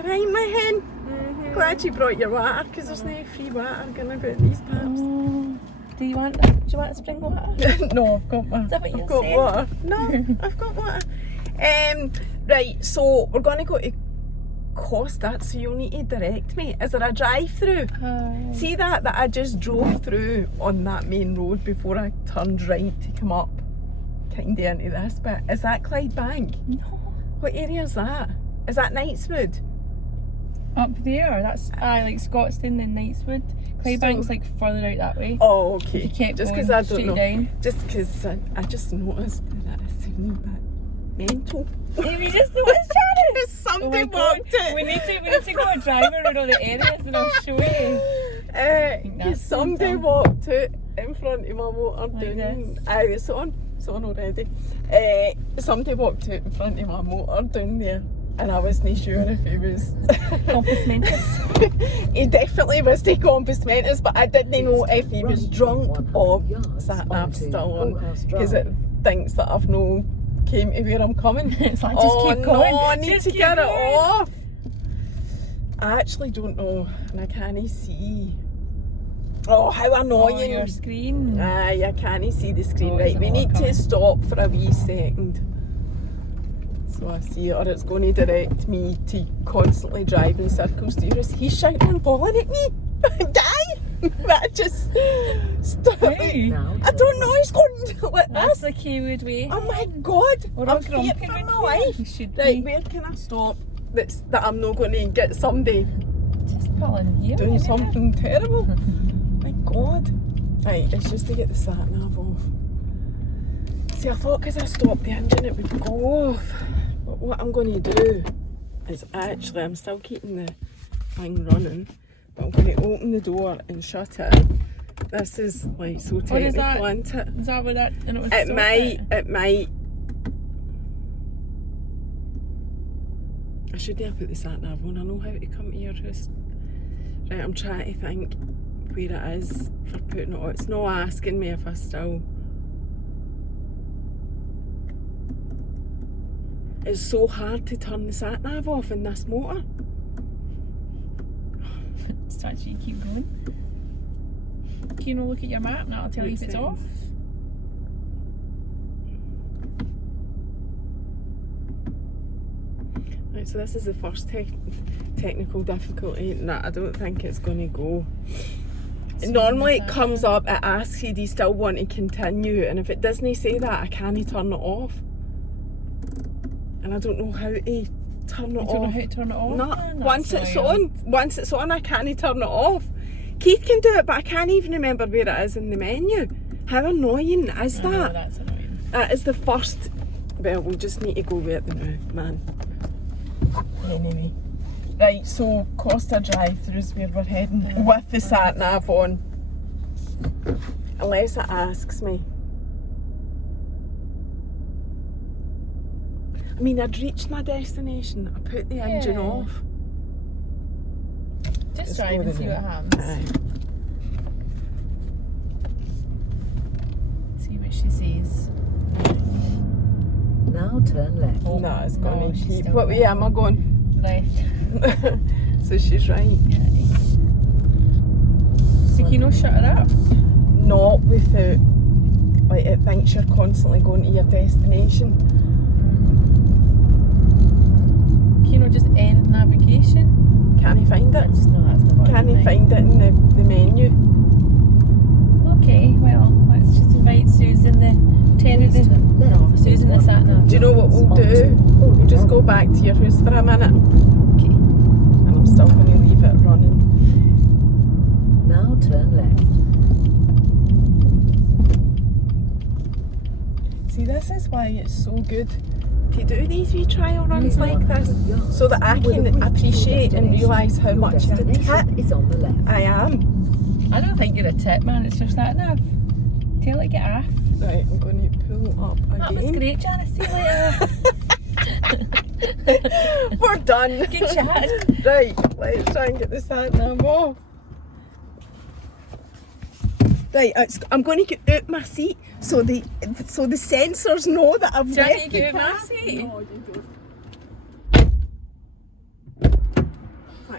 alright, my hen? Glad you brought your water, because there's no free water going about these pubs. Do you want a spring water? No, I've got water. Is that what you're I've got saying? water. No, I've got water. Right, so we're going to go to Costa, so you'll need to direct me. Is there a drive-through? See that I just drove through on that main road before I turned right to come up kind of into this bit? Is that Clydebank? No. What area is that? Is that Knightswood? Up there, that's like Scotstoun and Knightswood. Clydebank's like further out that way. Oh, okay. You kept just going because I don't straight know. down. Just because I just noticed that it's a wee bit mental. We just noticed, Janice. Somebody God. walked it. We need to go a driver around all the areas and I'll show you. Because somebody walked out in front of my motor Like down. this? It's on already. Somebody walked out in front of my motor down there, and I wasn't sure if he was Compass Mentis. he definitely was the compass mentis, but I didn't know if he was drunk or sat nav still on, because it thinks that I've no came to where I'm coming. It's like, just keep going. No, I need Just to keep get it going. off. I actually don't know, and I can't see. Oh, how annoying. Your screen. Aye, I can't see the screen. Oh, Right, there's we a lot need coming. to stop for a wee second. So I see, or it's going to direct me to constantly drive in circles to yours. He's shouting and bawling at me. Guy! That just stopped. Hey. I don't know, he's going like That's this. the Kiwood way. Oh my god! We're I'm all grumpy feared for around my here. life. You should Right, be. where can I stop that I'm not going to get somebody Just pull in here. doing maybe. something terrible? My god. Right, it's just to get the sat nav off. See, I thought because I stopped the engine it would go off. But what I'm going to do is actually, I'm still keeping the thing running, but I'm going to open the door and shut it. This is like so What is that? technical, isn't it? Is that what that? And it was It stop might. I should have put the sat nav on. I know how to come to your house. Right, I'm trying to think where it is for putting it on. It's not asking me if I still. It's so hard to turn the sat nav off in this motor. Just actually keep going. Can you not look at your map and that'll tell you if it's off? Right, so this is the first technical difficulty. Nah, I don't think it's going to go. Normally it comes up, it asks you, do you still want to continue? And if it doesn't say that, I can't turn it off. And I don't know how to turn it You off. don't know how to turn it off? No, then? once That's it's annoying. once it's on, I can't turn it off. Keith can do it, but I can't even remember where it is in the menu. How annoying is I know, that? that's annoying. That is the first. Well, we just need to go with it now, man. Anyway. Right, so Costa drive-through is where we're heading with the sat nav on. Unless it asks me. I mean, I'd reached my destination. I put the engine Yeah. off. Just Let's drive go and then. see what happens. Aye. See what she says. Now turn left. Oh, No, it's no, going to she's keep. still What way am I going? Left. So she's right. Yeah. So can you not shut her up? Not without, like, it thinks you're constantly going to your destination. Can you not just end navigation? Can I find it? That's the button. Can I right? find it in the menu? Okay, well, let's just invite Susan the Susan the sat nav. Do you know what we'll do? We'll just go back to your house for a minute. Okay. And I'm still going to leave it running. Now turn left. See, this is why it's so good to do these wee trial runs like this, so that I can appreciate and realise how much a tit is on the left. I am. I don't think you're a tit, man. It's just sat nav. Tell it to get off. Right, I'm going to pull up again. That was great, Janice. See you later. We're done. Good chat. Right, let's try and get the sat nav off. Right, I'm going to get out my seat so the sensors know that I've Do you want left to the get out my car. seat? No, you don't.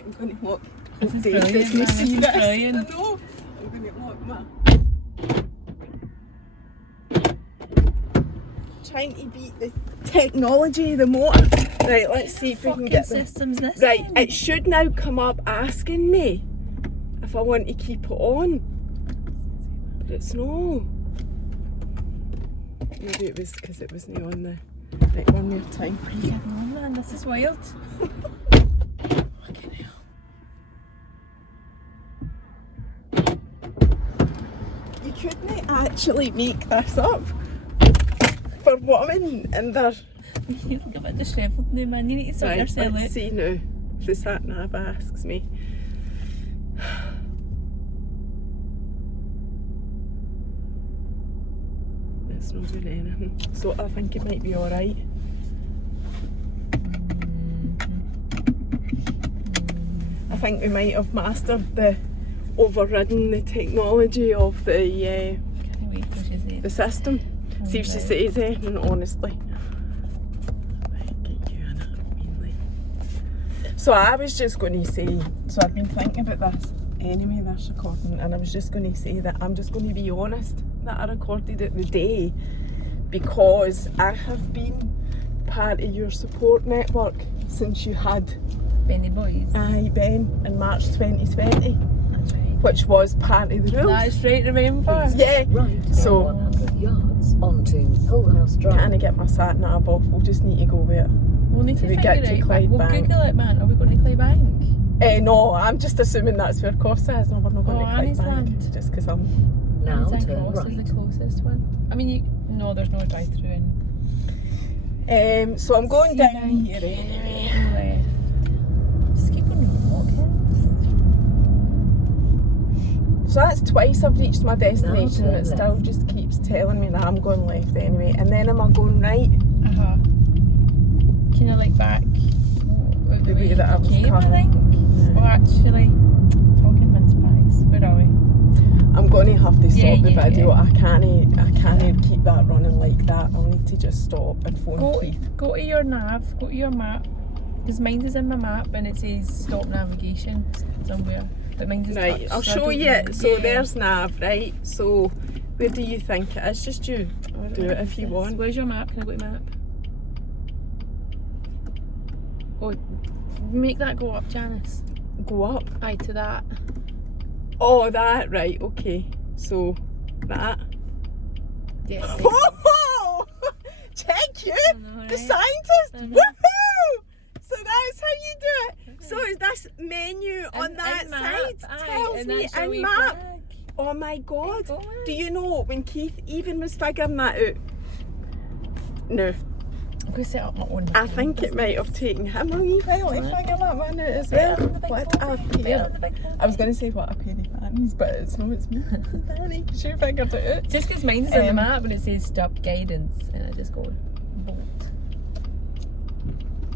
I'm going to look. This is Dave brilliant, doesn't man, see this is this. brilliant. I know. I'm going to look, man. Trying to beat the technology, the motor. Right, let's see if we can get this. System's this Right, then? it should now come up asking me if I want to keep it on. But it's no. Maybe it was because it wasn't on the. Right, one more time. What are you getting on, man? This is wild. Fucking hell. You couldn't actually make this up. For women and their. You look a bit dishevelled now, man. You need to sort Right, yourself let's out. see now. If the sat nav asks me. It's not doing anything. So I think it might be alright. I think we might have mastered the overridden the technology of the Can't wait till she says the system. See if she right. says anything honestly. Right, get you in it, mainly. So I was just going to say, so I've been thinking about this anyway, this recording, and I was just going to say that I'm just going to be honest that I recorded it the day because I have been part of your support network since you had Benny Boys. Ben in March 2020, That's right. which was part of the rules. That's right, remember? Yeah, Right, so 100 yards onto Hull House Drive. can I get my sat nav off? We'll just need to go with it. We'll need to Till we figure get to it out. Clyde We'll Bank. Google it, man. Are we going to Clydebank? No, I'm just assuming that's where Costa is. No, we're not going Oh, to Clyde Annie's Bank Land. just because I'm. Now Annie's turn Cross right. is the closest one. I mean, no, there's no drive-through in. So I'm going down Bank. here anyway. Left. Just keep on walking. So that's twice I've reached my destination and it turn still just keeps telling me that I'm going left anyway. And then am I going right? Uh-huh. Kind of like back The way that I was came, I coming. think. Well, actually, talking mince pies. Where are we? I'm going to have to stop Yeah, the yeah, video. yeah. I can't keep that running like that. I'll need to just stop and phone Keith. Go to your nav, go to your map. Because mine is in my map and it says stop navigation somewhere. But mine is Right, touch, I'll so I show don't you. know. So Yeah. there's nav, right? So where do you think it is? Just you. Do it if you want. Where's your map? Can I go to map? Oh, make that go up, Janice. Go up. Aye, to that. Oh, that, right, okay. So, that. Yeah. Whoa! Check you! I know, The right? scientist! I know. Woohoo! So that's how you do it. So is this menu on In- that in map, side aye, tells and me that's your in wee map. flag. Oh my god. Go on. Do you know when Keith even was figuring that out? No. I'm going to set up my own. I think it might have taken him a wee while to figure that one out as well. What a pair. I was going to say what a pair of fannies, but it's not, it's me. Danny, she figured it out. Just because mine's in the Um, map and it says stop guidance and I just go bolt.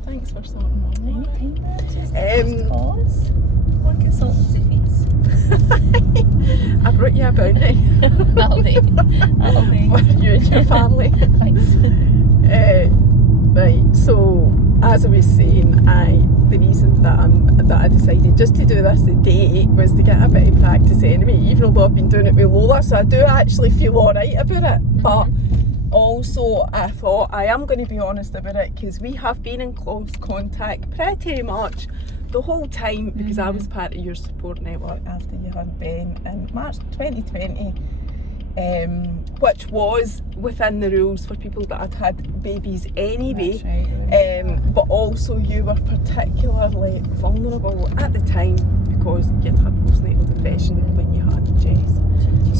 Thanks for sorting on me. Anytime, man. Just Um, pause. One consultancy fees. I brought you a bounty That'll do. That'll do. for you and your family. Thanks. Right, so as I was saying, the reason that I decided just to do this today was to get a bit of practice anyway, even though I've been doing it with Lola, so I do actually feel alright about it. But also I thought I am going to be honest about it because we have been in close contact pretty much the whole time because I was part of your support network after you had Ben in March 2020. Which was within the rules for people that had babies anyway. That's right. But also you were particularly vulnerable at the time because you'd had postnatal depression when you had Jess.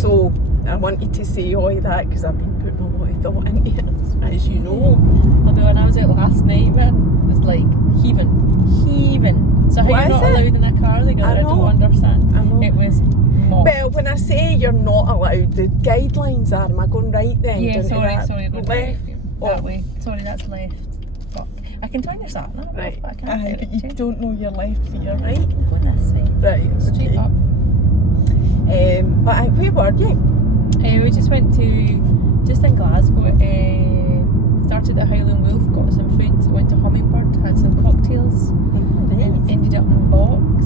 So I wanted to say all of that because I've been putting a lot of thought into it, as you know. Although when I was out last night, man, it was like heaving. So how What you're is not it? allowed in a car together, I don't know. understand. I know. It was mobbed. Well, when I say you're not allowed, the guidelines are, am I going right then? Yeah, Into sorry, that? go Left. that way. Sorry, that's left. Fuck. I can turn your sat nav off, Right. but I can't Aye, turn but it you to. don't know your left for your right. I'm going this way. Right, Straight okay. up. But where were you? We just went to, just in Glasgow, started at Highland Wolf, got some food, went to Hummingbird, had some cocktails, and ended up in Box.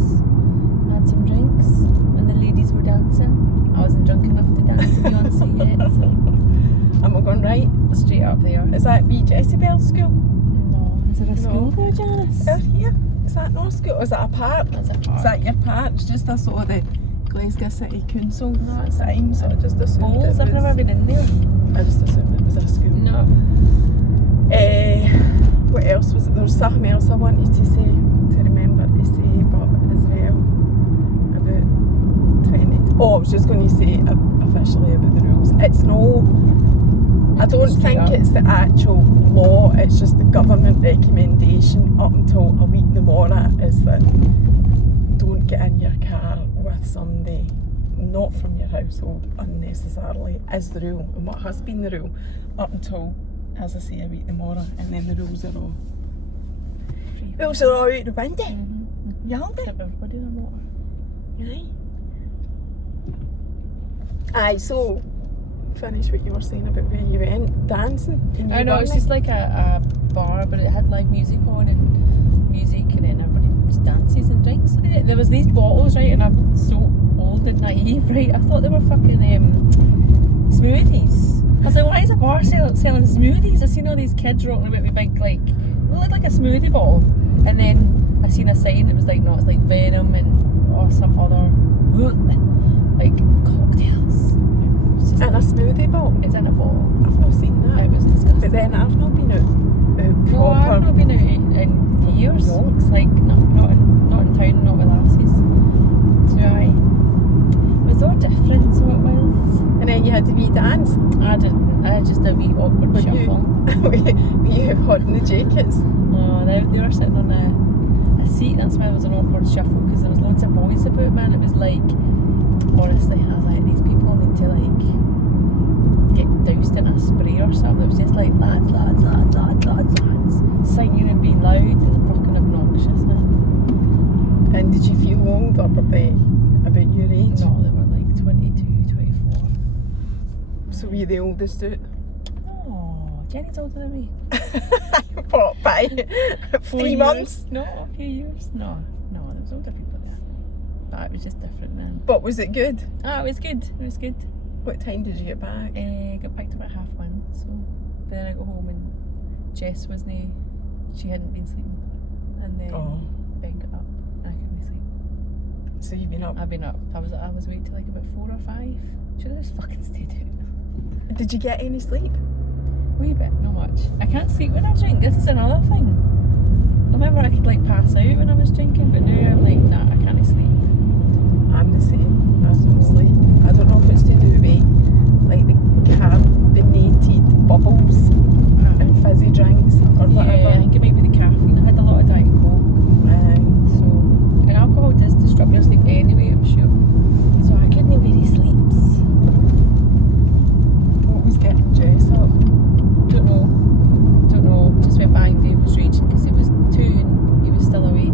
we're going right. Straight up there. Is that wee Jessie Bell's school? No. Is there a school No. there, Janice? Out here? Is that not a school? Or is that a park? That's a park. Is that your park? It's just I saw the Glasgow City Council No, it's sign, so I just assumed it Balls, I've never was... been in there. I just assumed it was a school. No. What else was it? There was something else I wanted to say, to remember to say, but as well, about 20... Oh, I was just going to say officially about the rules. It's no... I don't think it's the actual law, it's just the government recommendation up until a week tomorrow is that don't get in your car with somebody not from your household unnecessarily is the rule, and what has been the rule up until, as I say, a week tomorrow, and then the rules are all out the window. Mm-hmm. Yeah, Keep everybody in a motor. Aye, so finish what you were saying about where you went dancing. I know, it's just like a bar, but it had live music on and music, and then everybody just dances and drinks. So there was these bottles, right, and I'm so old and naive, right? I thought they were fucking smoothies. I was like, why is a bar selling smoothies? I seen all these kids rocking about with big, like, it looked like a smoothie bottle. And then I seen a sign that was like, no, it's like Venom and or some other, like, cocktails. In a smoothie bowl? It's in a bottle. I've not seen that. It was disgusting. But then I've not been out No, proper... I've not been out in years. Yonks. Like, not in town, not with lassies. So it was all different, so it was. And then you had to wee dance. I didn't. I had just a wee awkward Were shuffle. were you holding the jackets? Oh, they were sitting on a seat, that's why it was an awkward shuffle, because there was loads of boys about, man. It was like, honestly, I was like, these people need to like get doused in a spray or something. It was just like lads, singing and being loud and fucking obnoxious, man. And did you feel older, but they about your age? No, they were like 22, 24. So were you the oldest out? Oh, Jenny's older than me. What, by 3 months? No, a few years. No, there was older people there. But it was just different then. But was it good? Ah, it was good. It was good. What time did you get back? Got back to about 1:30, so but then I got home and Jess wasn't. She hadn't been sleeping, and then Ben got up and I couldn't sleep. So you've been up. I've been up. I was awake till like about 4 or 5. Should have just fucking stayed out. Did you get any sleep? Wee bit, not much. I can't sleep when I drink. This is another thing. I remember I could like pass out when I was drinking, but now I'm like, nah, I can't sleep. I'm the same. I don't sleep. I don't know if it's to do with like the carbonated bubbles and fizzy drinks or whatever. Yeah, I think it might be the caffeine. I had a lot of Diet Coke. So, and alcohol does disrupt your sleep anyway, I'm sure. So I couldn't have really sleeps. What was getting Jess up? Don't know. Just went back. Dave was raging because it was 2 and he was still awake.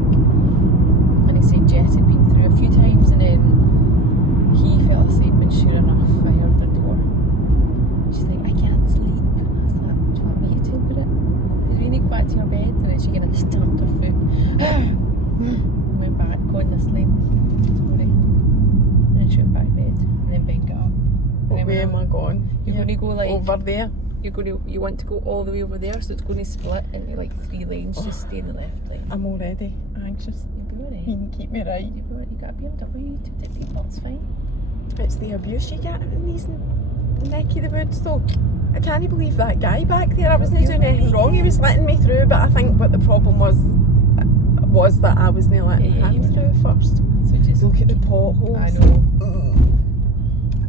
And he said Jess had been through a few times, and then he fell asleep, and sure enough, I heard the door. She's like, I can't sleep. And I was like, do you want me to tell her it? Because we need to go back to your bed. And then she kind of stamped her foot. And went back, going this lane. Sorry. And then she went back to bed. And then Ben got up. What way am I going? You're going to go like over there? You want to go all the way over there, so it's going to split into like 3 lanes. Just stay in the left lane. I'm already anxious. You'll be alright. You can keep me right. You'll be alright. You got a BMW, 2 take people, it's fine. It's the abuse you get in these neck of the woods though. I can't believe that guy back there. I wasn't doing anything wrong. He was letting me through, but I think what the problem was that I wasn't letting him through first. So just Look at the potholes. I know.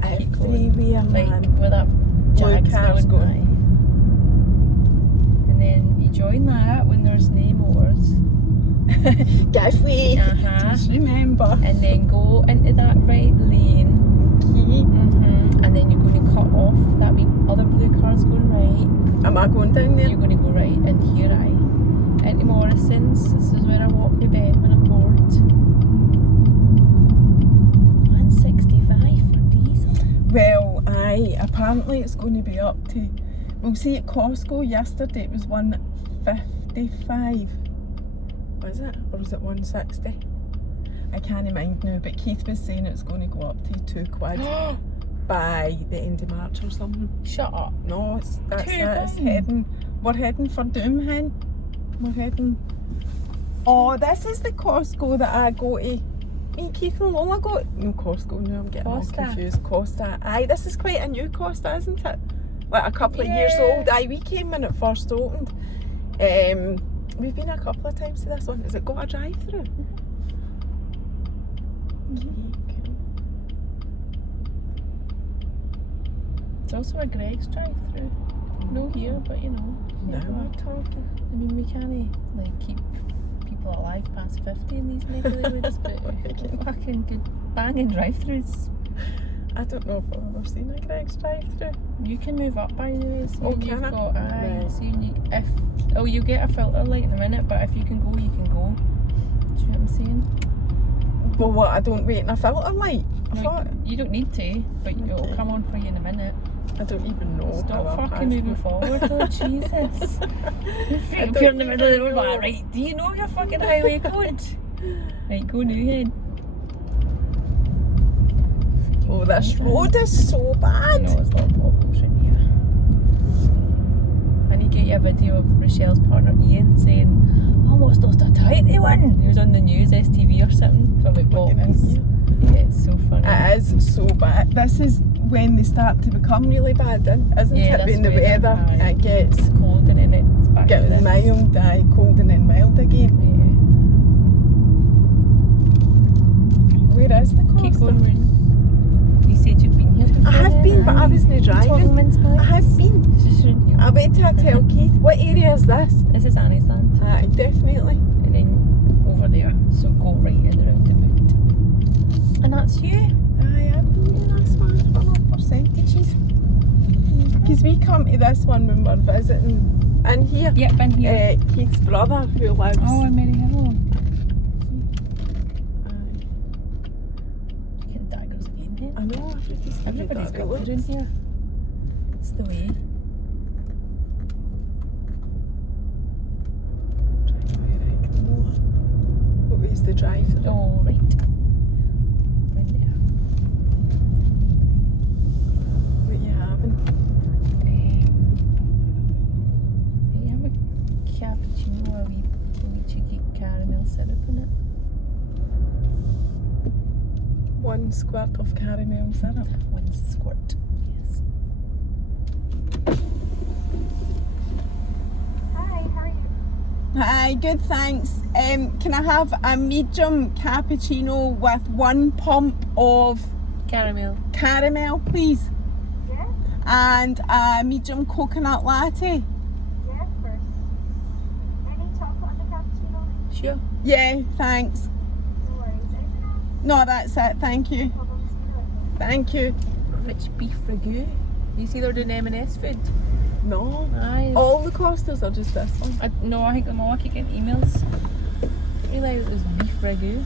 Everywhere, Like man. where that Jag's cars going. going. And then you join that when there's no motors. Give way. Just remember. And then go into that right lane. And then you're going to cut off that wee other blue car's going right. Am I going down there? You're going to go right, and here into Morrison's. This is where I walk to bed when I'm bored. 165 for diesel. Well, aye. Apparently it's going to be up to. We'll see at Costco yesterday it was 155. Was it? Or was it 160? I can't mind now, but Keith was saying it's going to go up to £2. by the end of March or something. Shut up. No, that's it. It's Tubing. heading. We're heading for Doomhen. We're heading. Oh, this is the Costco that I go to. Me, Keith and Lola go. No, Costco. No, I'm getting all Costa. confused. Costa. Aye, this is quite a new Costa, isn't it? Like a couple of years old. Aye, we came when it first opened. We've been a couple of times to this one. Has it got a drive-through? It's also a Greg's drive-through. No here, but you know. Now we're talking. I mean, we can't like keep people alive past 50 in these neighbourhoods, but fucking good banging drive-throughs. I don't know if I've ever seen a Greg's drive-through. You can move up, by the way. So Oh, you've can I? got, aye, Right. so you get a filter light in a minute, but if you can go, you can go. Do you know what I'm saying? Well, what? I don't wait in a filter light. I No, thought. you don't need to, but it'll Okay. come on for you in a minute. I don't even know. Stop how I fucking passed moving it. forward though, Jesus. You're don't in the middle of the road, even like, know. right, do you know your fucking highway code? Right, go new head. Oh, this road is so bad. No, it's not potholes in here. I need to get you a video of Rochelle's partner Ian saying, I almost lost a tighty one. He was on the news, STV or something, talking about Look at this. potholes. Yeah, it's so funny. It is so bad. This is when they start to become really bad, isn't Yeah, it? that's When the weather, weather aye. it gets It's cold and then it's back to getting this. mild, cold and then mild again. Yeah. Where is the Keep Costa? going round. You said you've been here before. I have been, but I wasn't driving. Tongman's I have been. It's just round here. I wait till I tell Keith. What area is this? This is Annie's land. Aye, definitely. And then over there. So go right in the roundabout. And that's you. Aye, I've been in this one for no percentages. Because we come to this one when we're visiting in here. Yep, in here. Keith's brother who lives. Oh, in Maryhill. Aye. Getting daggers again then. I know, Everybody's got wood in here. It's the way. What way's the drive through? Oh, right. Right there. What you having? You have a cappuccino or a wee cheeky caramel syrup in it. 1 squirt of caramel syrup. 1 squirt. Yes. Hi, good, thanks. Can I have a medium cappuccino with 1 pump of Caramel. caramel, please? Yeah, And a medium coconut latte? yeah, of course. Any chocolate on the cappuccino? Sure. Yeah, thanks. No worries. Anything else? No, that's it, thank you. Problem, see you later. Thank you. Rich beef ragu. You see they're doing M&S food? No. Aye. All the Costas or just this one? No, I think I'm all keep getting emails. Didn't realise it was beef ragu.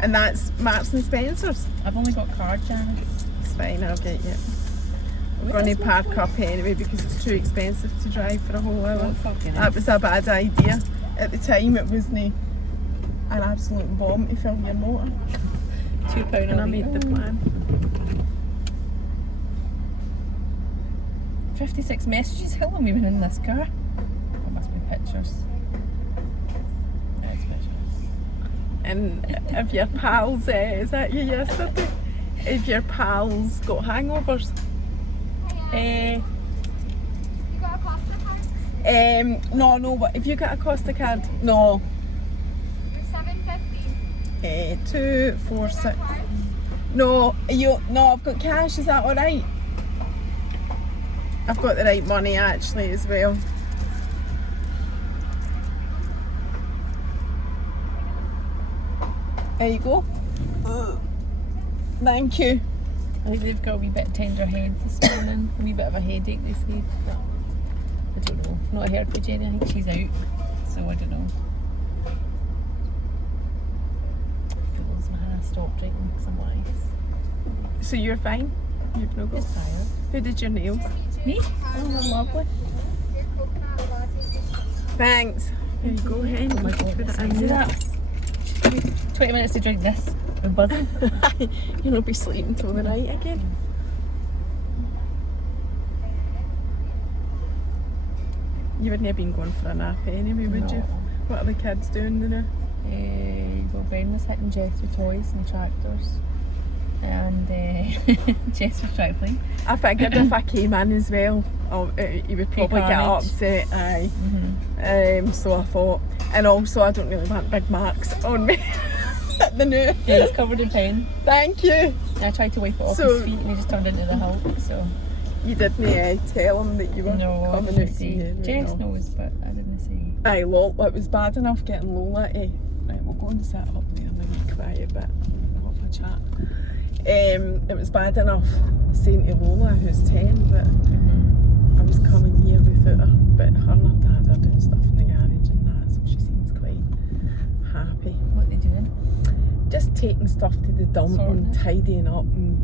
And that's Marks and Spencer's. I've only got card, Janice. It's fine, I'll get you. We're going to park up anyway because it's too expensive to drive for a whole hour. Oh, fucking That was a bad idea. At the time it wasn't an absolute bomb to fill your motor. £2 And I made the plan. 56 messages. How long have we been in this car? There must be pictures. There's pictures. And if your pals, is that you yesterday? If your pals got hangovers, You got a pasta card? no, but if you got a Costa card, no. You're $7.50. 2, 4, 6. Card? No, I've got cash, is that alright? I've got the right money actually as well. There you go. Thank you. I think they've got a wee bit of tender heads this morning. A wee bit of a headache, they said. But I don't know. I've not heard from Jenny. I think she's out. So I don't know. Fools, man. I stopped drinking some ice. So you're fine? You've no got. Just tired. Who did your nails? Me? Oh, they're lovely. Your coconut latte. Thanks. There you go, hen. Oh my god, Put the it in size of there. that. 20 minutes to drink this. We're buzzing. You'll not be sleeping till the night again. You wouldn't have been going for a nap anyway, would you? What are the kids doing now? Well, Ben was hitting Jess with toys and tractors. And Jess was travelling. I figured if I came in as well, he would probably get carnage. upset. Aye. So I thought, and also I don't really want big marks on me at the new. Yeah, he's covered in pen. Thank you. And I tried to wipe it off So- his feet and he just turned into the Hulk. So You didn't tell him that you were no, I coming didn't out say. to Jess knows, but I didn't say. Aye, Lola, it was bad enough getting Lola to. Right, we'll go and sit up there and be quiet bit. We'll have a chat. It was bad enough saying to Lola, who's 10, that I was coming here without her, but her and her dad are doing stuff in the garage and that, so she seems quite happy. What are they doing? Just taking stuff to the dump Sorting and it. tidying up and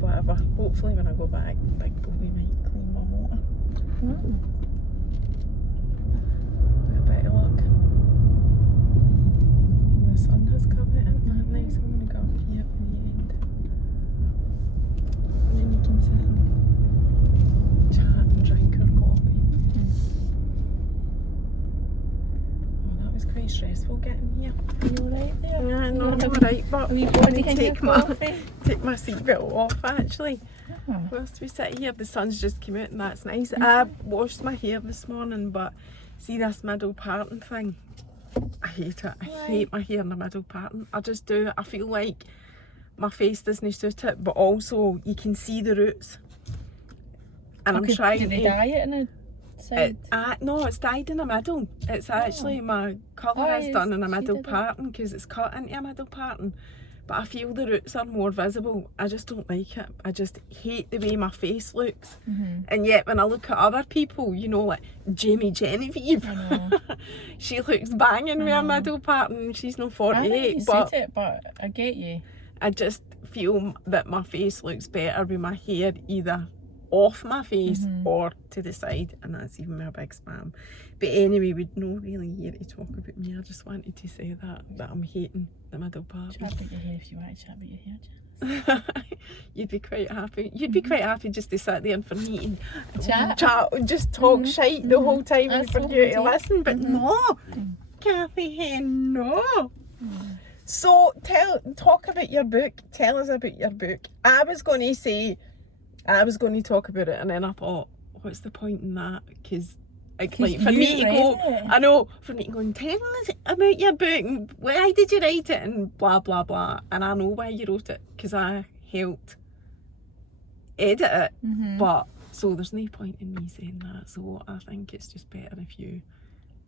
whatever. Hopefully when I go back, Big Bobby might clean my motor. Oh. With a bit of luck. The sun has come out, isn't that nice? I'm going to go up here at the end. And then you can sit and chat and drink our coffee. Oh, that was quite stressful getting here. Are you alright there? Yeah, no, I'm alright, but Are you I'm going going to to take take your my, coffee? take my seatbelt off actually. Oh. Whilst we sit here, the sun's just come out and that's nice. I washed my hair this morning, but see this middle parting thing? I hate it. I hate my hair in the middle parting. I just do. I feel like my face doesn't suit it, but also you can see the roots. And I'm trying Did they to... dye it in a side? no, it's dyed in the middle. It's actually, my colour Oh, is done in a she middle did it. parting because it's cut into a middle parting. But I feel the roots are more visible. I just don't like it. I just hate the way my face looks. And yet when I look at other people, you know, like Jamie Genevieve, I know. she looks banging with a middle parting. She's no I think 48, you but said it, but I get you. I just feel that my face looks better with my hair either off my face or to the side, and that's even my big spam. But anyway, we're not really here to talk about me. I just wanted to say that I'm hating the middle part. Chat about your hair if you want to chat about your hair, Janice. You'd be quite happy. You'd be quite happy just to sit there for me and Chat. and just talk shite the whole time and That's for so you to good. listen. But no, Kathy Hen, no. So talk about your book. Tell us about your book. I was going to talk about it, and then I thought, what's the point in that? Because like for you me to read go, it. I know, for me to go and tell us about your book and why did you write it and blah blah blah, and I know why you wrote it because I helped edit it. But so there's no point in me saying that. So I think it's just better if you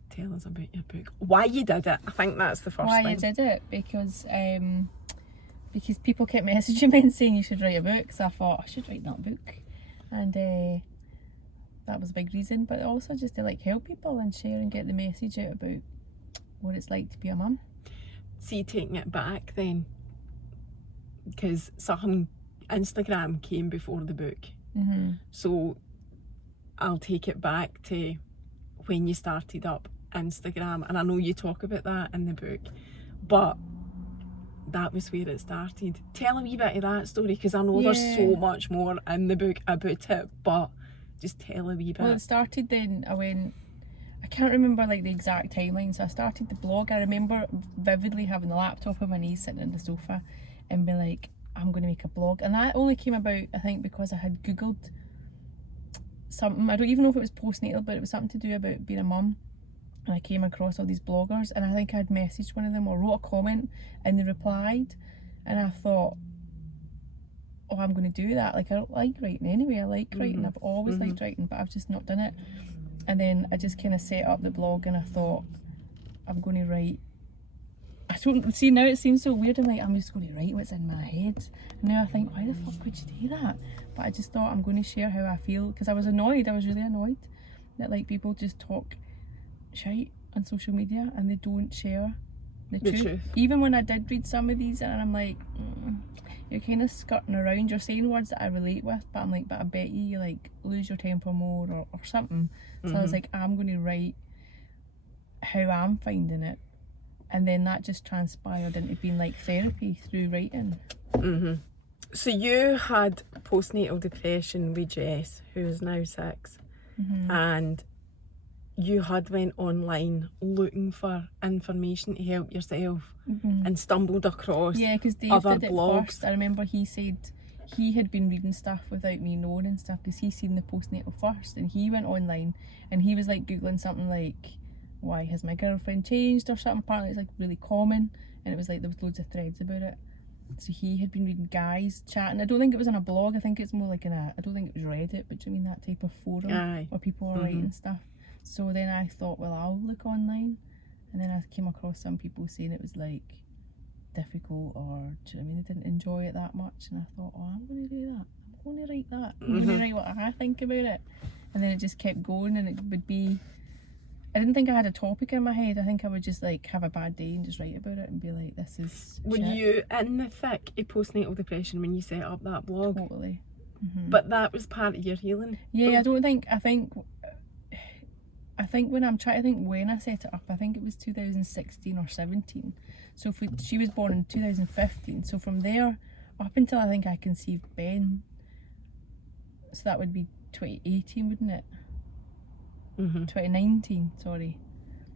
tell us about your book, why you did it. I think that's the first Why thing. you did it? Because people kept messaging me and saying you should write a book, so I thought I should write that book, and that was a big reason. But also just to like help people and share and get the message out about what it's like to be a mum. See, taking it back then, because something Instagram came before the book, so I'll take it back to when you started up Instagram, and I know you talk about that in the book, but that was where it started. Tell a wee bit of that story, because I know there's so much more in the book about it, but just tell a wee bit. Well, it started then, I can't remember like the exact timeline, so I started the blog. I remember vividly having the laptop on my knees sitting on the sofa and be like, I'm going to make a blog. And that only came about, I think, because I had googled something, I don't even know if it was postnatal, but it was something to do about being a mum, and I came across all these bloggers, and I think I'd messaged one of them or wrote a comment and they replied, and I thought, oh, I'm going to do that. Like, I don't like writing anyway. I like writing. I've always liked writing, but I've just not done it. And then I just kind of set up the blog, and I thought, I'm going to write. I don't see, now it seems so weird. I'm like, I'm just going to write what's in my head. And now I think, why the fuck would you do that? But I just thought, I'm going to share how I feel, because I was annoyed. I was really annoyed that like people just talk shite on social media and they don't share the truth. Even when I did read some of these, and I'm like, you're kind of skirting around, you're saying words that I relate with, but I'm like, but I bet you like lose your temper more or something. So I was like, I'm going to write how I'm finding it, And then that just transpired into being like therapy through writing. So you had postnatal depression with Jess, who is now 6, and you had went online looking for information to help yourself and stumbled across Yeah, because Dave other did it blogs. first. I remember he said he had been reading stuff without me knowing and stuff, because he seen the postnatal first, and he went online and he was like googling something like, why has my girlfriend changed or something. Apparently it's like really common, and it was like there was loads of threads about it. So he had been reading guys chatting. I don't think it was on a blog, I think it's more like I don't think it was Reddit, but do you mean that type of forum where people are writing stuff. So then I thought, well, I'll look online, and then I came across some people saying it was like difficult, or do you know what I mean, they didn't enjoy it that much, and I thought, oh, I'm going to do that, I'm going to write that, I'm going to write what I think about it. And then it just kept going, and it would be, I didn't think I had a topic in my head. I think I would just like have a bad day and just write about it and be like, this is Were shit. you in the thick of postnatal depression when you set up that blog? Totally. But that was part of your healing? Yeah, I think when I'm trying to think when I set it up, I think it was 2016 or 17. So she was born in 2015. So from there up until I think I conceived Ben, so that would be 2018, wouldn't it? 2019, sorry.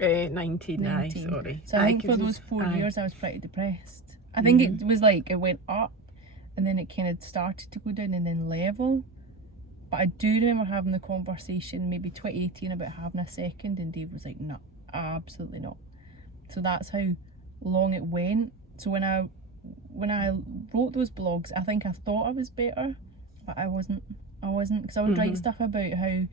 19, aye, sorry. So I think for those 4 years I was pretty depressed. I think it was like it went up and then it kind of started to go down and then level. But I do remember having the conversation maybe 2018 about having a second, and Dave was like, no, absolutely not. So that's how long it went. So when I wrote those blogs, I think I thought I was better, but I wasn't, because I would write stuff about how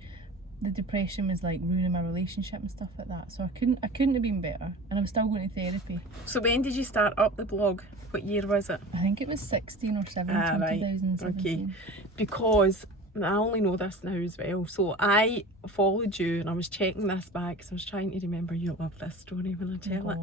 the depression was like ruining my relationship and stuff like that. So I couldn't have been better, and I was still going to therapy. So when did you start up the blog? What year was it? I think it was 16 or 17, right. 2017. Okay. Because I only know this now as well. So I followed you, and I was checking this back because I was trying to remember. You'll love this story when I tell it.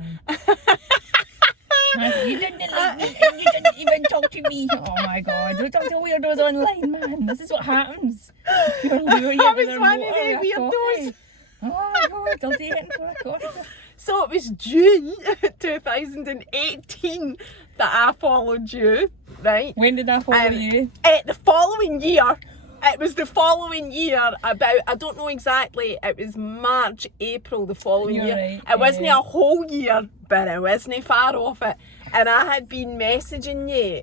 You didn't like me, and you didn't even talk to me. Oh my god, don't talk to weirdos online, man. This is what happens. I was one of them weirdos. Oh my god, I'll do it for a coffee. So it was June 2018 that I followed you, right? When did I follow you? The following year. It was the following year, about, I don't know exactly, it was March, April the following You're year. right, It wasn't a whole year, but it wasn't far off it. And I had been messaging you,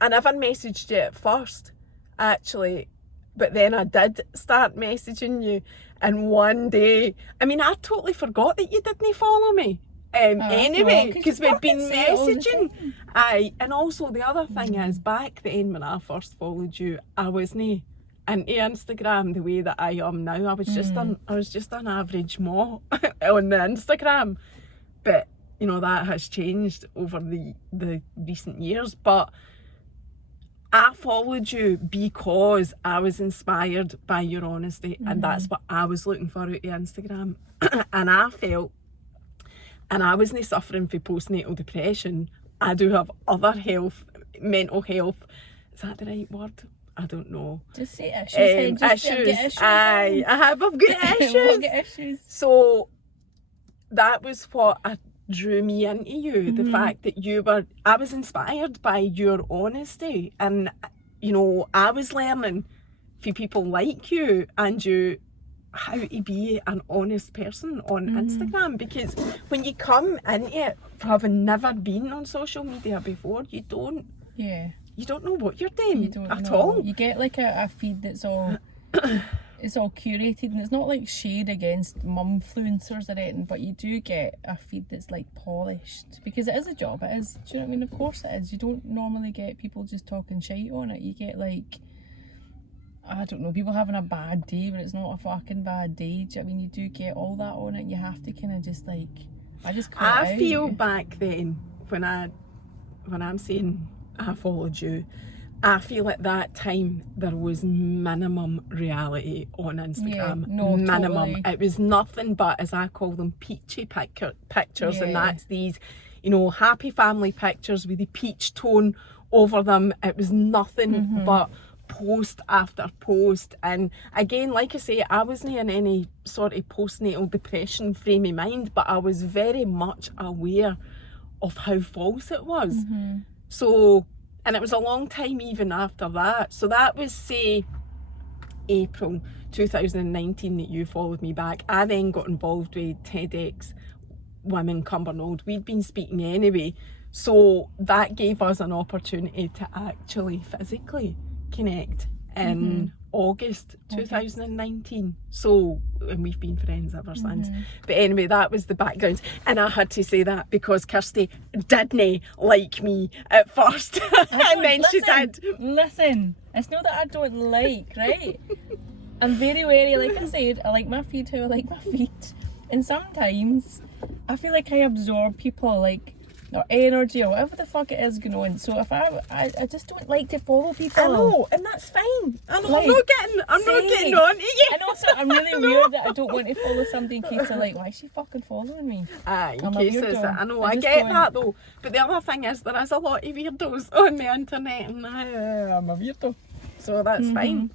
I never messaged you at first, actually, but then I did start messaging you. And one day, I mean, I totally forgot that you didn't follow me. Anyway, because we'd been messaging. Aye, and also the other thing is, back then when I first followed you, I wasn't into Instagram the way that I am now. I was just an average ma on the Instagram. But you know, that has changed over the recent years. But I followed you because I was inspired by your honesty, and that's what I was looking for out of Instagram. And I felt, and I wasn't suffering from postnatal depression. I do have other mental health. Is that the right word? I don't know. Just say issues. Issues. Aye, I've got issues. We'll get issues. So that was what drew me into you. The fact that I was inspired by your honesty, and you know, I was learning from people like you and you how to be an honest person on Instagram, because when you come into it having never been on social media before, you don't know what you're doing at all. You get like a feed that's all it's all curated, and it's not like shade against mumfluencers or anything, but you do get a feed that's like polished, because it is a job. It is. Do you know what I mean? Of course it is. You don't normally get people just talking shite on it. You get like, I don't know, people having a bad day when it's not a fucking bad day. Do you know what I mean? You do get all that on it, and you have to kind of just like, I feel back then when I'm saying I followed you, I feel at that time there was minimum reality on Instagram. Minimum. Totally. It was nothing but, as I call them, peachy pictures, and that's these, you know, happy family pictures with the peach tone over them. It was nothing but post after post, and again, like I say, I wasn't in any sort of postnatal depression frame of mind, but I was very much aware of how false it was. So, and it was a long time even after that. So that was, say, April 2019 that you followed me back. I then got involved with TEDx Women Cumbernauld. We'd been speaking anyway, so that gave us an opportunity to actually physically connect in August 2019. So, and we've been friends ever since. But anyway, that was the background, and I had to say that because Kirsty didn't like me at first, and then she did. Listen, it's not that I don't like, right? I'm very wary, like I said, I like my feet how I like my feet. And sometimes I feel like I absorb people, like, or energy or whatever the fuck it is going on. So if I just don't like to follow people. I know, and that's fine. I know, Like, I'm not getting on to you. And also, I'm really weird that I don't want to follow somebody in case they're like, why is she fucking following me? In I'm a cases, weirdo. I know, I I just get don't- that though. But the other thing is, there is a lot of weirdos on the internet, and I'm a weirdo. So that's fine.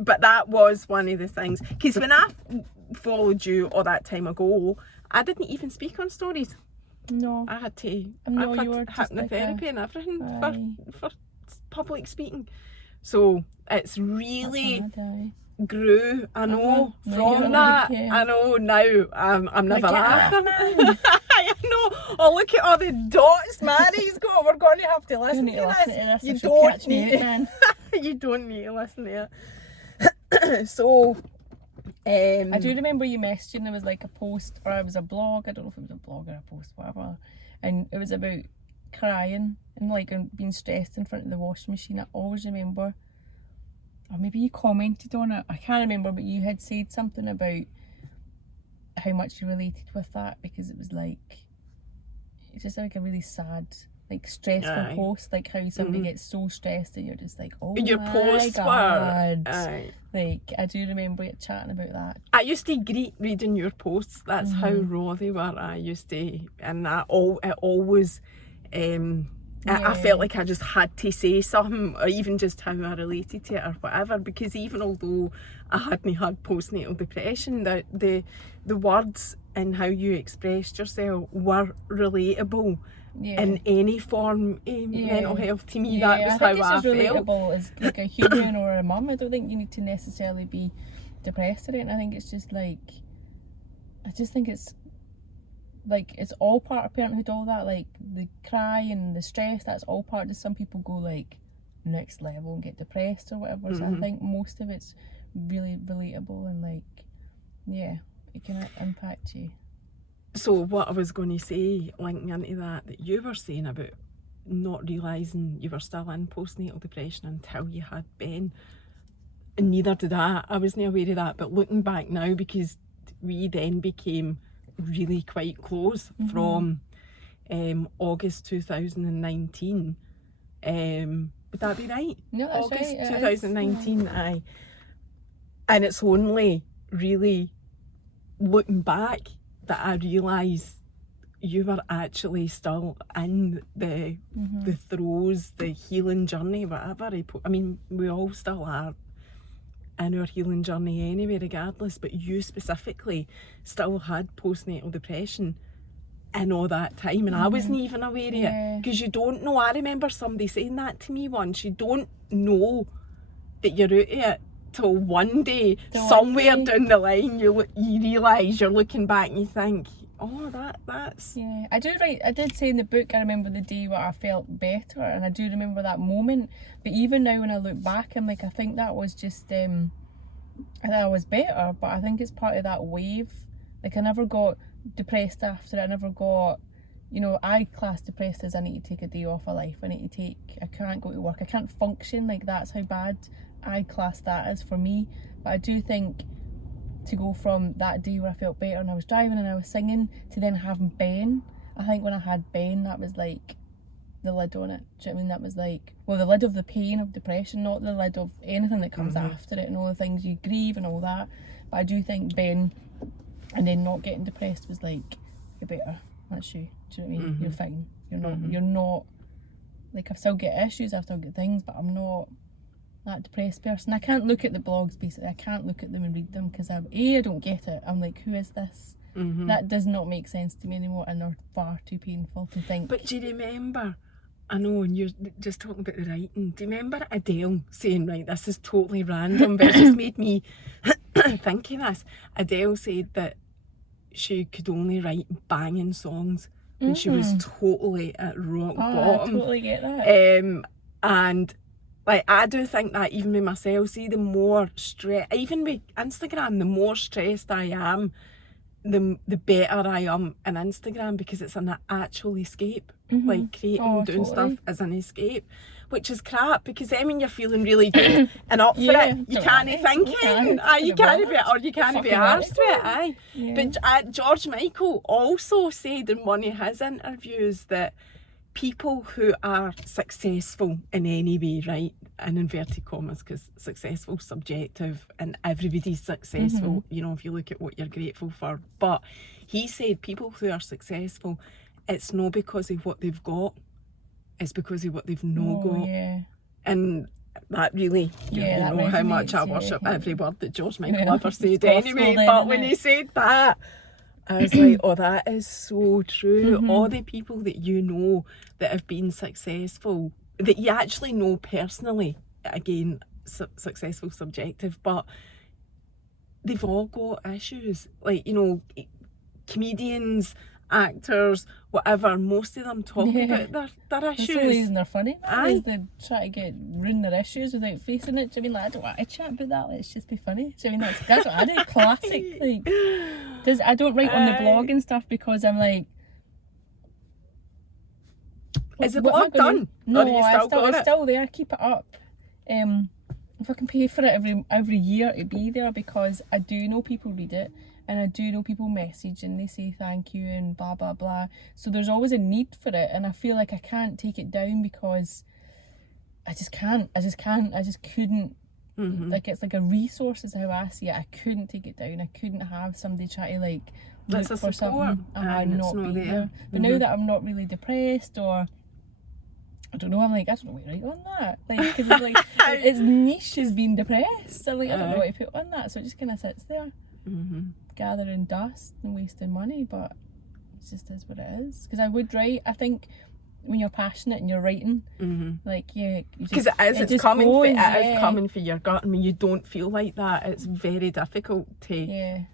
But that was one of the things. Because when I followed you all that time ago, I didn't even speak on stories. No. I had to. No, I've you were had just like hypnotherapy and everything Aye. for public speaking. So it's really That's hard, grew. I know No, from you're that. like, yeah. I know now. I'm never Like, laughing. I know. Oh, look at all the dots Mary's got. We're going to have to You listen need to to this. listen to this. You or she'll don't catch me need out, to. man. You don't need to listen to it. So. I do remember you messaging, there was like a post, or it was a blog, I don't know if it was a blog or a post, whatever, and it was about crying and like being stressed in front of the washing machine. I always remember, or maybe you commented on it, I can't remember, but you had said something about how much you related with that, because it was like, it's just like a really sad, like stressful Aye. post, like how somebody gets so stressed and you're just like, oh Your my posts God. were. Aye. Like, I do remember you chatting about that. I used to greet reading your posts. That's how raw they were. I used to, and it always. I felt like I just had to say something, or even just how I related to it or whatever. Because even although I hadn't had postnatal depression, the words and how you expressed yourself were relatable. Yeah. In any form of mental health, to me, that was I think how it's I just felt. relatable as like a human or a mum. I don't think you need to necessarily be depressed or anything. I think it's just like, I just think it's like, it's all part of parenthood, all that, like the cry and the stress, that's all part of. Some people go like next level and get depressed or whatever. So I think most of it's really relatable and like, yeah, it can impact you. So what I was going to say, linking into that you were saying about not realising you were still in postnatal depression until you had Ben, and neither did I. I wasn't aware of that, but looking back now, because we then became really quite close from August 2019. Would that be right? No, that's August right. 2019, aye. And it's only really looking back that I realised you were actually still in the throes, the healing journey, whatever. I mean, we all still are in our healing journey anyway, regardless, but you specifically still had postnatal depression in all that time, and I wasn't even aware of it, because you don't know. I remember somebody saying that to me once. You don't know that you're out of it till one day, somewhere down the line, you realise, you're looking back and you think, oh, that's... Yeah, I did say in the book, I remember the day where I felt better, and I do remember that moment. But even now when I look back, I'm like, I think that was just, I think I was better, but I think it's part of that wave. Like, I never got depressed after it. I never got, you know, I class depressed as I need to take a day off of life. I can't go to work. I can't function. Like, that's how bad I class that as for me. But I do think to go from that day where I felt better and I was driving and I was singing to then having Ben, I think when I had Ben, that was like the lid on it. Do you know what I mean? That was like, well, the lid of the pain of depression, not the lid of anything that comes after it and all the things you grieve and all that. But I do think Ben, and then not getting depressed, was like, you're better, that's you. Do you know what I mean? You're fine. You're not, like, I still get issues, I still get things, but I'm not that depressed person. I can't look at the blogs, basically. I can't look at them and read them because I don't get it. I'm like, who is this? That does not make sense to me anymore, and they're far too painful to think. But do you remember, I know, and you're just talking about the writing, do you remember Adele saying, right, this is totally random, but it just made me think of this. Adele said that she could only write banging songs when she was totally at rock bottom. I totally get that. And like, I do think that even with myself, see, the more stress, even with Instagram, the more stressed I am, the better I am on Instagram, because it's an actual escape. Like creating, doing stuff as an escape, which is crap, because then when you're feeling really good and up for it, you can't think it. You can't be, or you can't be arsed with it. But George Michael also said in one of his interviews that people who are successful in any way, right, in inverted commas, because successful subjective and everybody's successful, you know, if you look at what you're grateful for. But he said people who are successful, it's not because of what they've got, it's because of what they've not got. And that really, you know how much I worship every word that George Michael ever said anyway. But when he said that, I was like, oh, that is so true. All the people that you know that have been successful, that you actually know personally, again, successful subjective, but they've all got issues. Like, you know, comedians, actors, whatever, most of them talk about their issues. That's the reason they're funny, is they try to ruin their issues without facing it. Do you mean, like, I don't want to chat about that, let's just be funny. Do you mean, that's what I do, classic. Like, I don't write on the blog and stuff because I'm like, is the blog done? No, it's still there, keep it up. If I can pay for it every year to be there, because I do know people read it, and I do know people message and they say thank you and blah blah blah, so there's always a need for it, and I feel like I can't take it down because I just couldn't. Like, it's like a resource is how I see it. I couldn't take it down. I couldn't have somebody try to like look for something and not be there. But now that I'm not really depressed, or I don't know, I'm like, I don't know what to write on that. Like, because it's like, it's niche as being depressed. So like, I don't know what to put on that. So it just kind of sits there, gathering dust and wasting money. But it just is what it is. Because I would write, I think, when you're passionate and you're writing, like, because it's coming for your gut, and when you don't feel like that, it's very difficult to.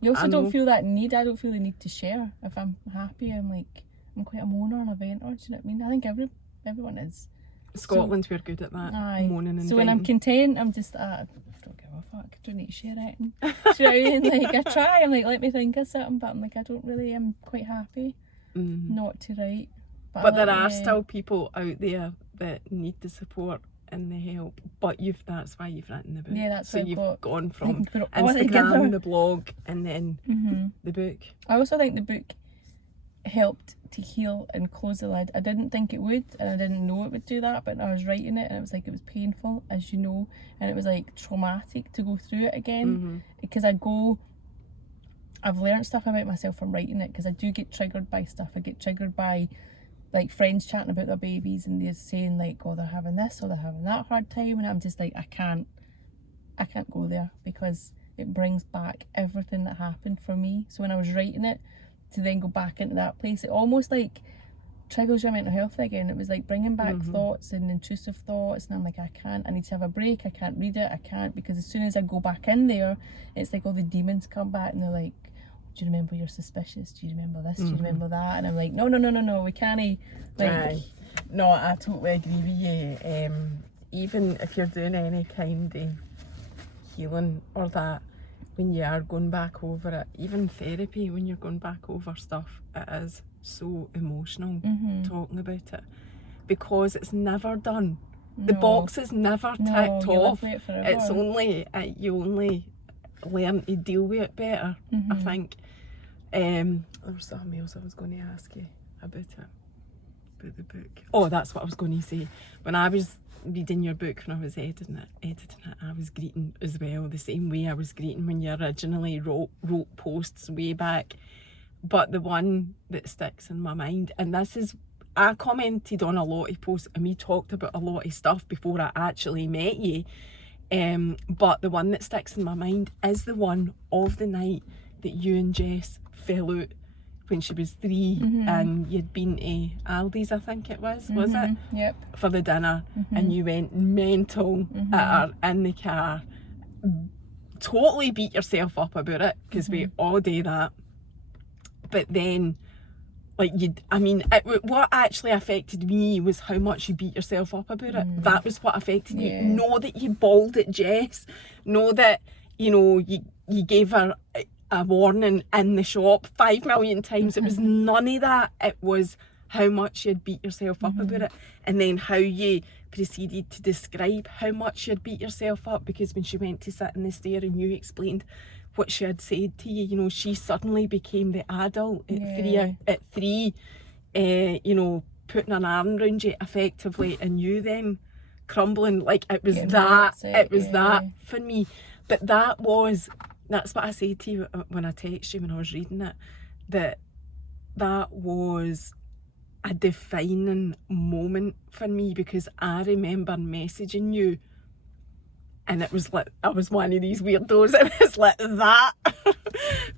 You also don't feel that need. I don't feel the need to share. If I'm happy, I'm quite a moaner and a venter. Do you know what I mean? I think everyone is. Scotland, we're good at that. Moaning and so when I'm content, I'm just I don't give a fuck. I don't need to share anything. Do you know what I mean? Like, I try. I'm like, let me think of something, but I'm like, I don't really. I'm quite happy not to write. But there are still people out there that need the support and the help. But that's why you've written the book. Yeah, that's so why you've gone from Instagram, the blog, and then the book. I also think the book helped to heal and close the lid. I didn't think it would, and I didn't know it would do that, but I was writing it and it was like, it was painful, as you know, and it was like traumatic to go through it again, because I've learned stuff about myself from writing it, because I do get triggered by stuff. I get triggered by like friends chatting about their babies and they're saying like, oh, they're having this or they're having that hard time, and I'm just like, I can't go there, because it brings back everything that happened for me. So when I was writing it, to then go back into that place, it almost like triggers your mental health again. It was like bringing back thoughts and intrusive thoughts, and I'm like, I need to have a break. I can't read it. I can't, because as soon as I go back in there, it's like all the demons come back and they're like, do you remember you're suspicious? Do you remember this? Do you remember that? And I'm like, no, we can't. Like, no, I totally agree with you. Even if you're doing any kind of healing or that, when you are going back over it, even therapy, when you're going back over stuff, it is so emotional talking about it, because it's never done. The box is never ticked off. It's only you only learn to deal with it better. I think. There was something else I was going to ask you about the book. Oh, that's what I was going to say. When I was reading your book, when I was editing it, I was greeting as well, the same way I was greeting when you originally wrote posts way back. But the one that sticks in my mind, and this is I commented on a lot of posts and we talked about a lot of stuff before I actually met you. But the one that sticks in my mind is the one of the night that you and Jess fell out when she was 3 and you'd been to Aldi's, I think it was it? Yep. For the dinner, and you went mental at her in the car. Totally beat yourself up about it, because we all do that. But then, like, what actually affected me was how much you beat yourself up about it. That was what affected you. Know that you bawled at Jess. Know that, you gave her a warning in the shop 5 million times. It was none of that. It was how much you'd beat yourself up about it, and then how you proceeded to describe how much you'd beat yourself up, because when she went to sit in the stair and you explained what she had said to you, she suddenly became the adult at three, putting an arm around you effectively, and you then crumbling. Like, it was that for me. But that's what I said to you when I texted you when I was reading it, that was a defining moment for me, because I remember messaging you and it was like I was one of these weirdos. It was like that.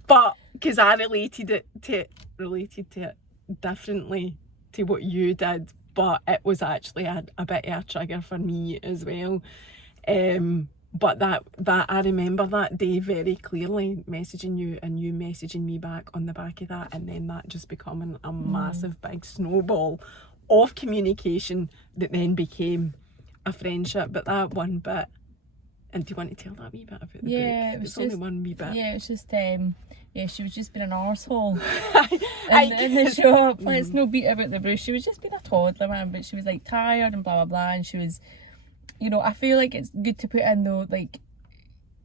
But because I related to it differently to what you did, but it was actually a bit of a trigger for me as well. But that I remember that day very clearly, messaging you and you messaging me back on the back of that, and then that just becoming a massive big snowball of communication that then became a friendship. But that one bit, and do you want to tell that wee bit about the book? It was just only one wee bit. Yeah, it was just she was just being an arsehole in the shop. Like, it's no beat about the bruise. She was just being a toddler, man, but she was like tired and blah blah blah, and she was, I feel like it's good to put in though, like,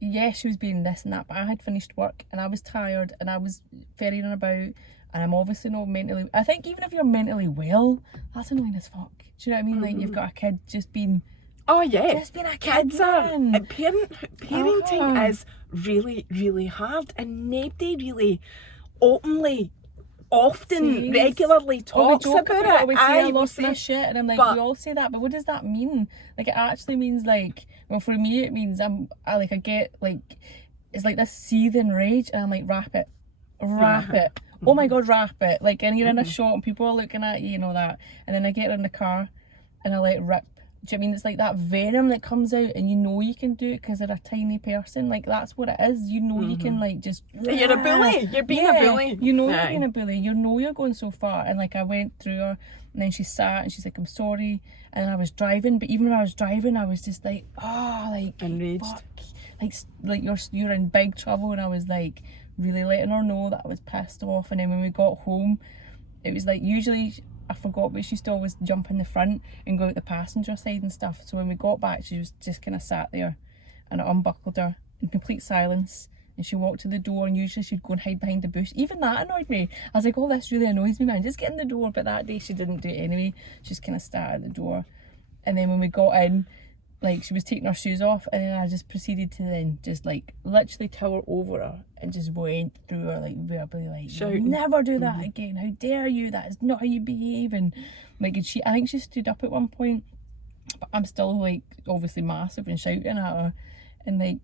she was being this and that, but I had finished work and I was tired and I was ferrying about, and I'm obviously not mentally, I think even if you're mentally well, that's annoying as fuck. Do you know what I mean? Like, you've got a kid just being, just being a kid. Kids are, and parenting is really, really hard, and nobody really openly, often, regularly talks about it. We say I lost my shit, and I'm like, we all say that, but what does that mean? Like, it actually means, like, well, for me it means I get, like, it's like this seething rage, and I'm like, wrap it, oh my god, wrap it. Like, and you're in a shop and people are looking at you, that, and then I get in the car and I let rip. Do you know what I mean? It's like that venom that comes out, and you can do it because they're a tiny person. Like, that's what it is. You can, like, just... You're a bully. You're being a bully. You're being a bully. You're going so far. And, like, I went through her, and then she sat, and she's like, I'm sorry. And I was driving, but even when I was driving, I was just like, enraged. Fuck. Like you're in big trouble. And I was, like, really letting her know that I was pissed off. And then when we got home, it was, like, usually... I forgot, but she used to always jump in the front and go out the passenger side and stuff. So when we got back, she was just kind of sat there, and I unbuckled her in complete silence, and she walked to the door, and usually she'd go and hide behind the bush. Even that annoyed me. I was like, oh, this really annoys me, man, just get in the door. But that day she didn't do it anyway. She just kind of sat at the door. And then when we got in, like, she was taking her shoes off, and then I just proceeded to then just, like, literally tower over her and just went through her, like, verbally, like, shouting, never do that again, how dare you, that is not how you behave. And, like, I think she stood up at one point, but I'm still, like, obviously massive and shouting at her, and, like,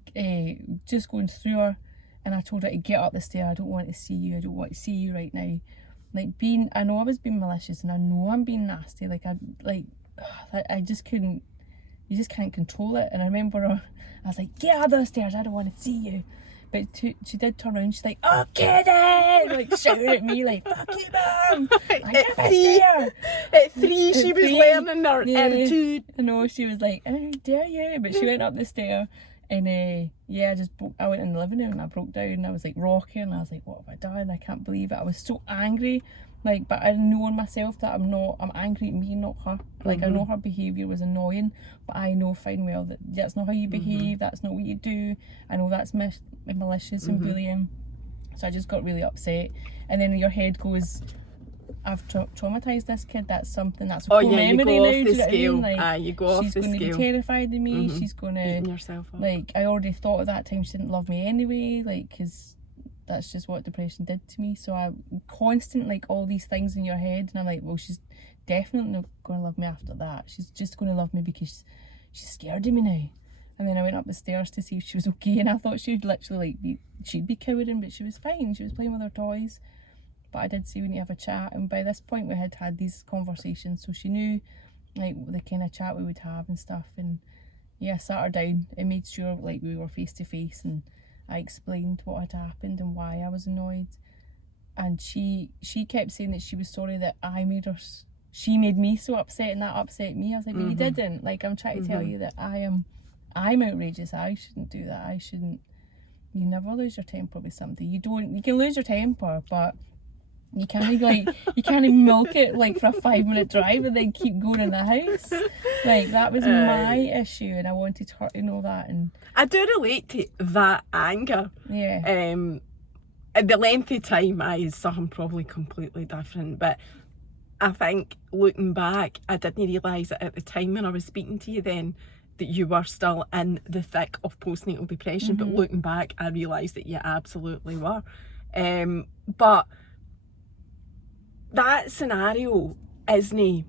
just going through her. And I told her to get up the stair. I don't want to see you right now. Like, I know I was being malicious, and I know I'm being nasty, I just couldn't. You just can't control it. And I remember her, I was like, get out of the stairs, I don't want to see you. But she did turn around, she's like, oh, get in! Like, shouting at me, like, fuck you, mum! At 3, she was learning her attitude. I know, she was like, how dare you? But she went up the stair, and I went in the living room and I broke down, and I was like rocking, and I was like, what have I done? I can't believe it. I was so angry. Like, but I know in myself that I'm angry at me, not her. Like, I know her behaviour was annoying, but I know fine well that that's not how you behave, that's not what you do. I know that's malicious and bullying. So I just got really upset. And then your head goes, I've traumatised this kid, that's something, that's a core memory now, do you know what I mean? Like, you go off the scale. She's going to be terrified of me, she's going to... Beating yourself up. Like, I already thought at that time she didn't love me anyway, like, because... that's just what depression did to me. So I constant, like, all these things in your head, and I'm like, well, she's definitely not going to love me after that. She's just going to love me because she's scared of me now. And then I went up the stairs to see if she was okay, and I thought she'd literally like she'd be cowering, but she was fine. She was playing with her toys. But I did say we need to have a chat, and by this point we had these conversations, so she knew like the kind of chat we would have and stuff. And yeah, I sat her down and made sure like we were face to face, and I explained what had happened and why I was annoyed. And she kept saying that she was sorry that she made me so upset, and that upset me. I was like, but you didn't. Like, I'm trying to tell you that I'm outrageous. I shouldn't do that. I shouldn't. You never lose your temper with somebody. You can lose your temper, but you can't milk it like for a 5-minute drive and then keep going in the house. Like, that was my issue, and I wanted her to know that. And I do relate to that anger. Yeah. The length of time is something probably completely different, but I think looking back, I didn't realise it at the time when I was speaking to you then that you were still in the thick of postnatal depression. But looking back, I realised that you absolutely were. But that scenario isn't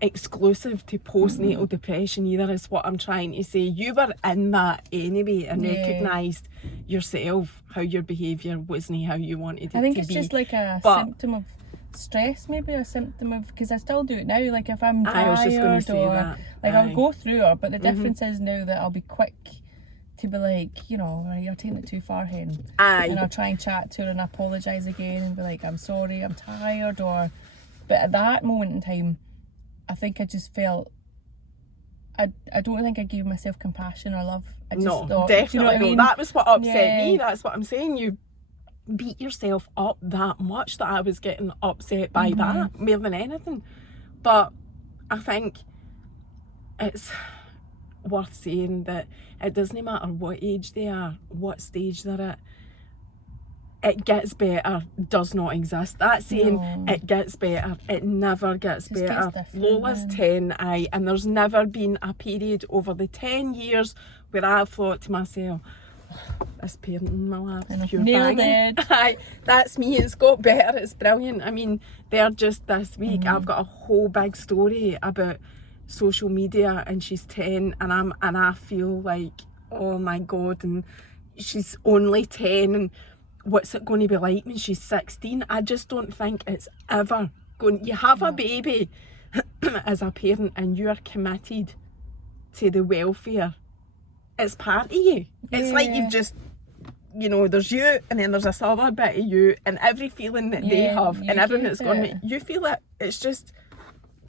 exclusive to postnatal depression either, is what I'm trying to say. You were in that anyway and recognised yourself, how your behaviour wasn't how you wanted it to be. I think it's just like a symptom of stress, maybe a symptom of, because I still do it now, like if I'm tired, I was just going to say that. Like I'll go through it, but the difference is now that I'll be quick to be like, you know, you're taking it too far, Hen. And I'll try and chat to her and apologise again and be like, I'm sorry, I'm tired, but at that moment in time, I think I just felt, I don't think I gave myself compassion or love. I just thought, definitely, you know what I mean? That was what upset me. That's what I'm saying. You beat yourself up that much that I was getting upset by that more than anything. But I think it's worth saying that it doesn't matter what age they are, what stage they're at, it gets better does not exist. That saying, it gets better, it never gets better. Lola's 10, and there's never been a period over the 10 years where I've thought to myself, this parent in my lap, pure banging. That's me. It's got better. It's brilliant. I mean, they're just this week. I've got a whole big story about social media, and she's 10, and I feel like, oh my God, and she's only 10, and what's it going to be like when she's 16? I just don't think it's ever going. You have a baby as a parent, and you're committed to the welfare. It's part of you. It's like you've just, you know, there's you, and then there's this other bit of you, and every feeling that they have, and everything that's going to, you feel it. It's just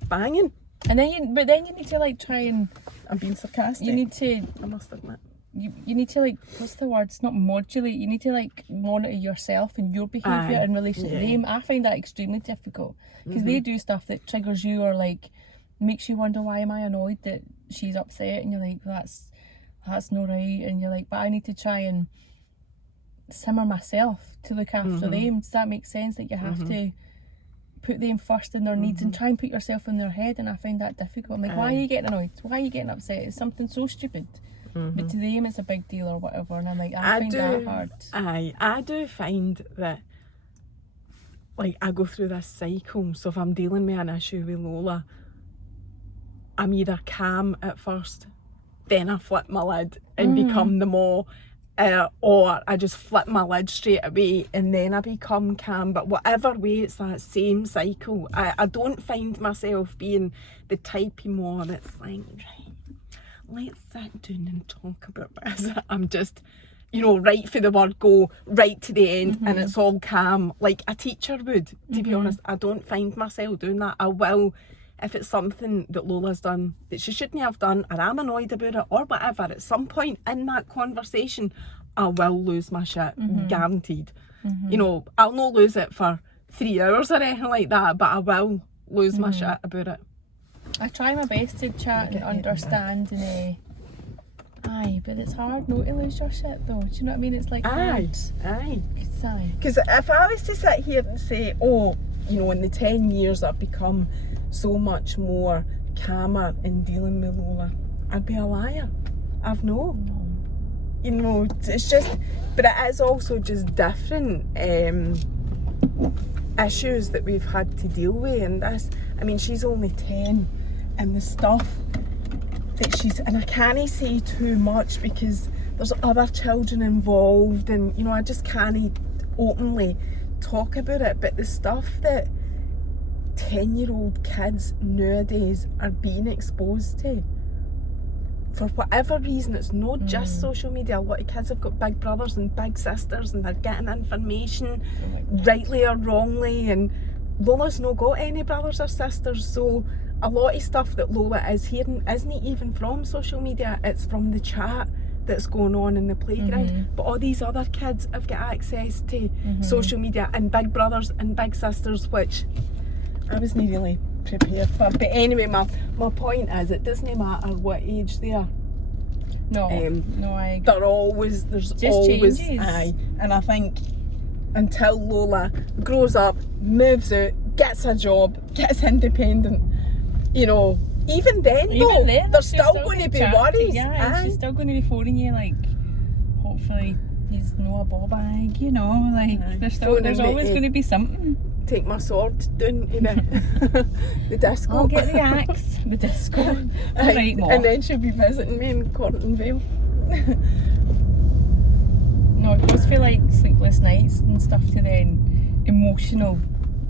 banging. And then you need to like try and, I'm being sarcastic. You need to, I must admit. You need to like, what's the word? It's not modulate. You need to like monitor yourself and your behaviour in relation to them. I find that extremely difficult because they do stuff that triggers you or like makes you wonder, why am I annoyed that she's upset? And you're like, that's not right. And you're like, but I need to try and simmer myself to look after them. Does that make sense? That you have to put them first in their needs and try and put yourself in their head, and I find that difficult. I'm like, why are you getting annoyed? Why are you getting upset? It's something so stupid. But to them it's a big deal or whatever, and I'm like, I find that hard. I do find that, like, I go through this cycle. So if I'm dealing with an issue with Lola, I'm either calm at first, then I flip my lid and become the more, or I just flip my lid straight away and then I become calm. But whatever way, it's that same cycle. I don't find myself being the type of more that's like, right, let's sit down and talk about this. I'm just, you know, right for the word go, right to the end, and it's all calm, like a teacher would, to be honest. I don't find myself doing that. I will, if it's something that Lola's done that she shouldn't have done, or I'm annoyed about it, or whatever, at some point in that conversation, I will lose my shit, guaranteed. You know, I'll not lose it for 3 hours or anything like that, but I will lose my shit about it. I try my best to chat and understand, and but it's hard not to lose your shit though. Do you know what I mean? It's like Aye. Because if I was to sit here and say, oh, you know, in the 10 years I've become so much more calmer in dealing with Lola, I'd be a liar. I've no. You know, it's just, but it is also just different. issues that we've had to deal with, and this, I mean, she's only 10, and the stuff that she's, and I can't say too much because there's other children involved, and you know, I just can't openly talk about it, but the stuff that 10-year-old kids nowadays are being exposed to, for whatever reason, it's not just social media. A lot of kids have got big brothers and big sisters, and they're getting information rightly or wrongly, and Lola's not got any brothers or sisters, so a lot of stuff that Lola is hearing isn't even from social media, it's from the chat that's going on in the playground. But all these other kids have got access to social media and big brothers and big sisters, which I wasn't really prepared for. But anyway, my point is, it doesn't matter what age they are. No, I agree. There's Just always, changes. aye. And I think until Lola grows up, moves out, gets a job, gets independent, you know, even then there's still going to be worries. Yeah, she's still going to be phoning you, like, hopefully he's no a ball bag, you know, like, there's always going to be something. Take my sword down to the disco. I'll get the axe, the disco. Right, Mom. And then she'll be visiting me in Corton Vale. No, it goes for like sleepless nights and stuff to then emotional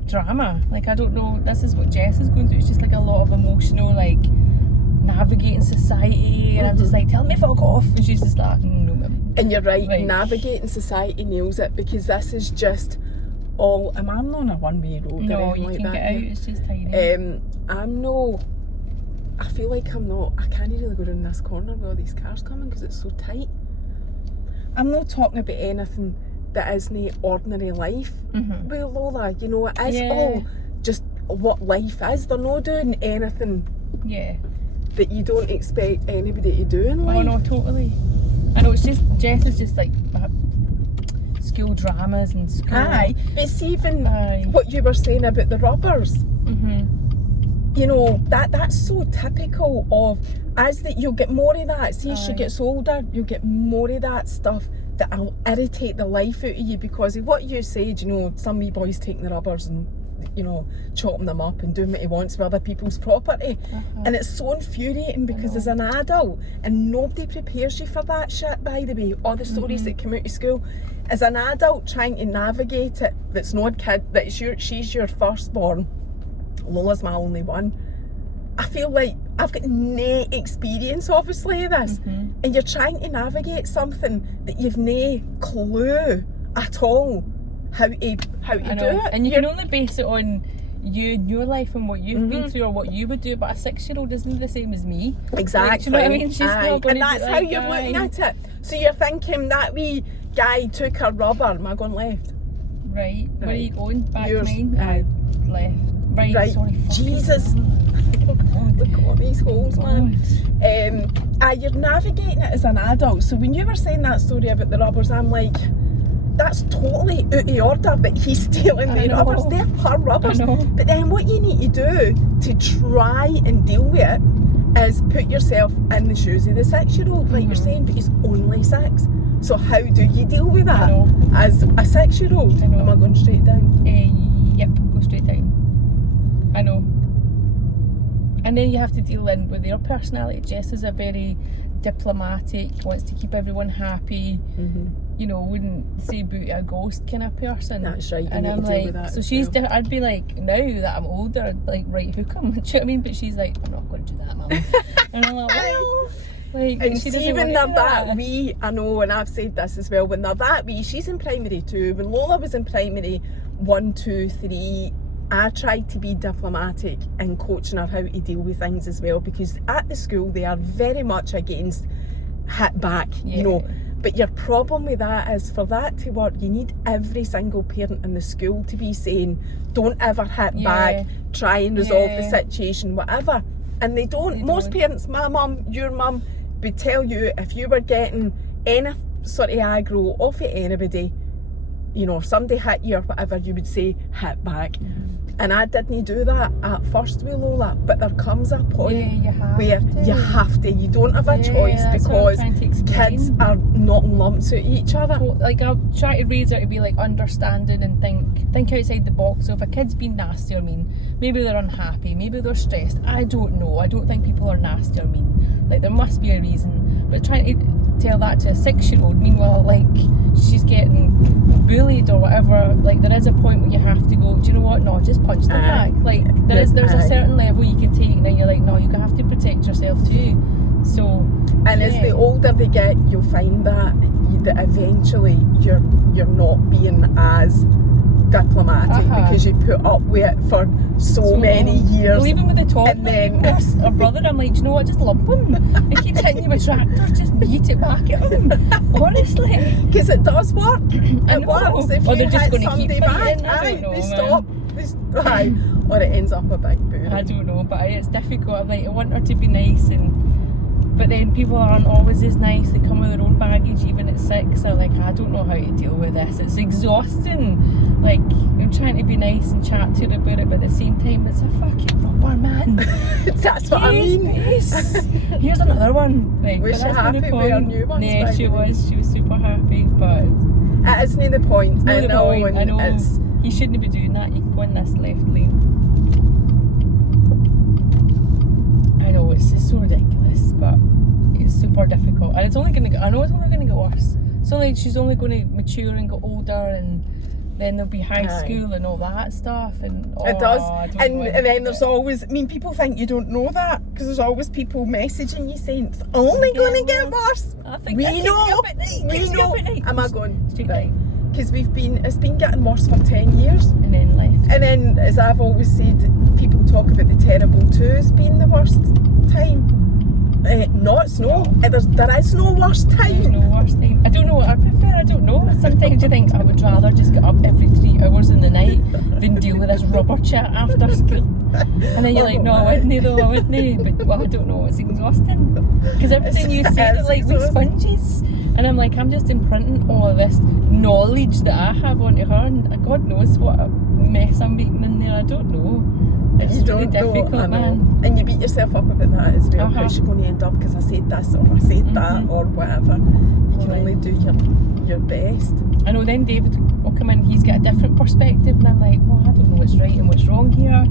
drama. Like, I don't know, this is what Jess is going through. It's just like a lot of emotional, like, navigating society, and I'm just like, tell me fuck off. And she's just like, no, ma'am. And you're right, Like, navigating society nails it, because this is just all, I'm not on a one-way road or no, anything you like can that. get out, it's just tiny. I feel like I can't really go around this corner with all these cars coming because it's so tight. I'm not talking about anything that isn't ordinary life with Lola, you know, it is all just what life is. They're not doing anything that you don't expect anybody to do in life. Oh no, totally. I know, it's just, Jess is just like school dramas and school. Aye, but see, even what you were saying about the rubbers, you know, that's so typical of, as that you'll get more of that. See, as she gets older, you'll get more of that stuff that'll irritate the life out of you because of what you said, you know, some wee boys taking the rubbers and, you know, chopping them up and doing what he wants with other people's property. And it's so infuriating because as an adult, and nobody prepares you for that shit, by the way, all the stories that come out of school, as an adult trying to navigate it, that's not kid, that she's your firstborn, Lola's my only one, I feel like I've got no experience obviously of this, and you're trying to navigate something that you've no clue at all how to do it. And you can only base it on you and your life and what you've been through or what you would do, but a 6-year-old isn't the same as me. Exactly. Like, do you know what I mean? She's not going and that's to be how like, you're looking at it. So you're thinking that wee guy took her rubber, am I going left? Right. Where are you going? Back Yours. to mine? Left. Right. Sorry. Jesus. Look at all these holes, man. You're navigating it as an adult. So when you were saying that story about the rubbers, I'm like, that's totally out of order that he's stealing the rubbers. They're her rubbers. But then what you need to do to try and deal with it is put yourself in the shoes of the 6-year-old, like you're saying, but he's only 6. So how do you deal with that as a 6-year-old? Am I going straight down? Yep, go straight down. I know. And then you have to deal in with their personality. Jess is a very diplomatic, wants to keep everyone happy, you know, wouldn't say boo to a ghost kind of person. That's right, you and need I'm to deal like, with that so as she's, well. I'd be like, now that I'm older, I'd like, right, hook 'em, do you know what I mean? But she's like, I'm not going to do that, Mum. And I'm like, well, like, And she see, doesn't when want they're to do that wee, I know, and I've said this as well, when they're that wee, she's in primary 2, when Lola was in primary 1, 2, 3, I tried to be diplomatic and coaching her how to deal with things as well, because at the school they are very much against hit back, you know. But your problem with that is, for that to work, you need every single parent in the school to be saying, don't ever hit back, try and resolve the situation, whatever. And they don't. Most parents, my mum, your mum, would tell you if you were getting any sort of aggro off at anybody, you know, if somebody hit you or whatever, you would say, hit back. And I didn't do that at first with Lola, but there comes a point where you have to. You don't have a choice because kids are knocking lumps at each other. Like, I'll try to raise her to be like understanding and think outside the box. So if a kid's been nasty or mean, maybe they're unhappy, maybe they're stressed. I don't know. I don't think people are nasty or mean. Like, there must be a reason. But trying to tell that to a 6-year-old, meanwhile, like, she's getting bullied or whatever, like, there is a point where you have to go, do you know what, no, just punch them back. Like, there's a certain level you can take, and then you're like, no, you have to protect yourself too. So, and as the older they get, you'll find that eventually you're not being as diplomatic because you put up with it for so many years. Well, even with the top, and then our brother, I'm like, do you know what, just lump him. He keeps hitting you with tractors, just yeet it back at him. Honestly. Because it does work. It works. If or you they're just hit going to somebody keep back, fighting. they stop. Or it ends up a big boo. I don't know, but it's difficult. I'm like, I want her to be nice, but then people aren't always as nice. They come with their own baggage even at 6. I'm like, I don't know how to deal with this. It's exhausting. Like, I'm trying to be nice and chat to her about it, but at the same time, it's a fucking rubber, man. That's what I mean. Here's another one. Like, was she happy with her new ones? Yeah, she was. She was super happy, but it isn't the point. I know. He shouldn't be doing that. You can go in this left lane. I know, it's just so ridiculous, but it's super difficult, and it's only going to get, I know it's only going to get worse. It's only, she's only going to mature and get older, and then there'll be high school and all that stuff, and it does, and then there's always, I mean, people think you don't know that, because there's always people messaging you saying it's only going to get worse. I think we know. Am I going? Straight right. Because it's been getting worse for 10 years. And then left. And then, as I've always said, people talk about the terrible twos being the worst time. No, it's no. There is no worst time. There's no worst time. I don't know what I prefer. I don't know. Sometimes you think I would rather just get up every 3 hours in the night than deal with this rubber chat after school. And then you're like, no, I wouldn't. But, well, I don't know. It's exhausting. Because everything you say, they're like with sponges. And I'm like, I'm just imprinting all of this knowledge that I have onto her, and God knows what a mess I'm making in there. I don't know. It's really difficult, man. And you beat yourself up about that as well. How's she going to end up because I said this or I said that or whatever. You can only do your best. I know. Then David will come in. He's got a different perspective, and I'm like, well, I don't know what's right and what's wrong here.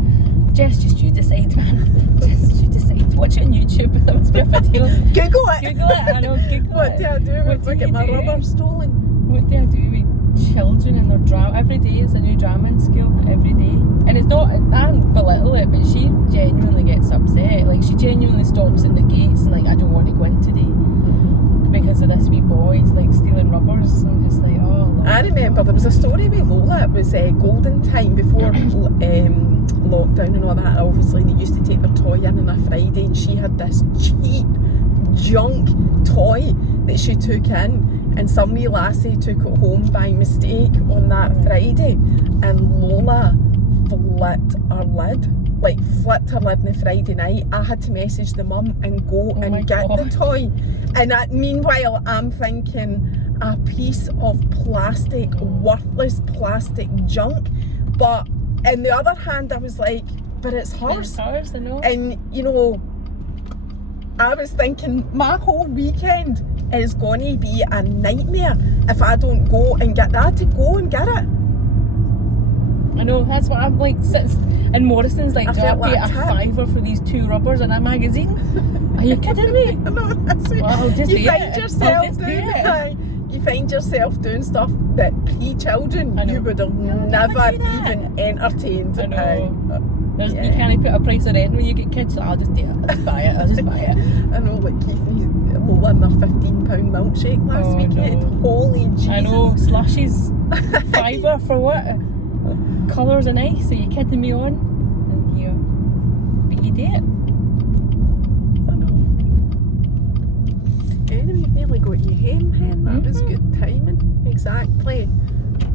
Jess, just you decide, man. Just you decide. Watch it on YouTube. There must be a video. Google it. Google it. I know. Google what it. Do I do if I get my rubber stolen? What do I do with children and their drama? Every day is a new drama in school. Every day. And it's not, I don't belittle it, but she genuinely gets upset. Like, she genuinely stops at the gates and like, I don't want to go in today because of this wee boy's like stealing rubbers. I'm just like, oh Lord. I remember there was a story with Lola. It was golden time before lockdown and all that. Obviously they used to take their toy in on a Friday, and she had this cheap junk toy that she took in, and some wee lassie took it home by mistake on that Friday, and Lola flipped her lid on the Friday night. I had to message the mum and go and get the toy, and meanwhile I'm thinking a piece of plastic, worthless plastic junk, but on the other hand I was like, but it's hers. It's hers, I know. And you know, I was thinking my whole weekend is going to be a nightmare if I don't go and get that. To go and get it. I know, that's what I'm like. And Morrison's like, do I pay a $5 for these 2 rubbers in a magazine? Are you kidding me? I know, that's it. Well, You find yourself doing stuff that pre-children you would have never even entertained. I know. You can't put a price on it when you get kids, so I'll just do it. I'll just buy it. I know, like Keith and Lola and their £15 milkshake last weekend. No. Holy Jesus. I know, slushies. $5 for what? Colours are nice, are you kidding me on? And here. But you did. I know. Anyway, you've nearly got you hen. That was good timing. Exactly.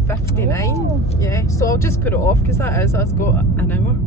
59. Yeah, so I'll just put it off because that is us got an hour.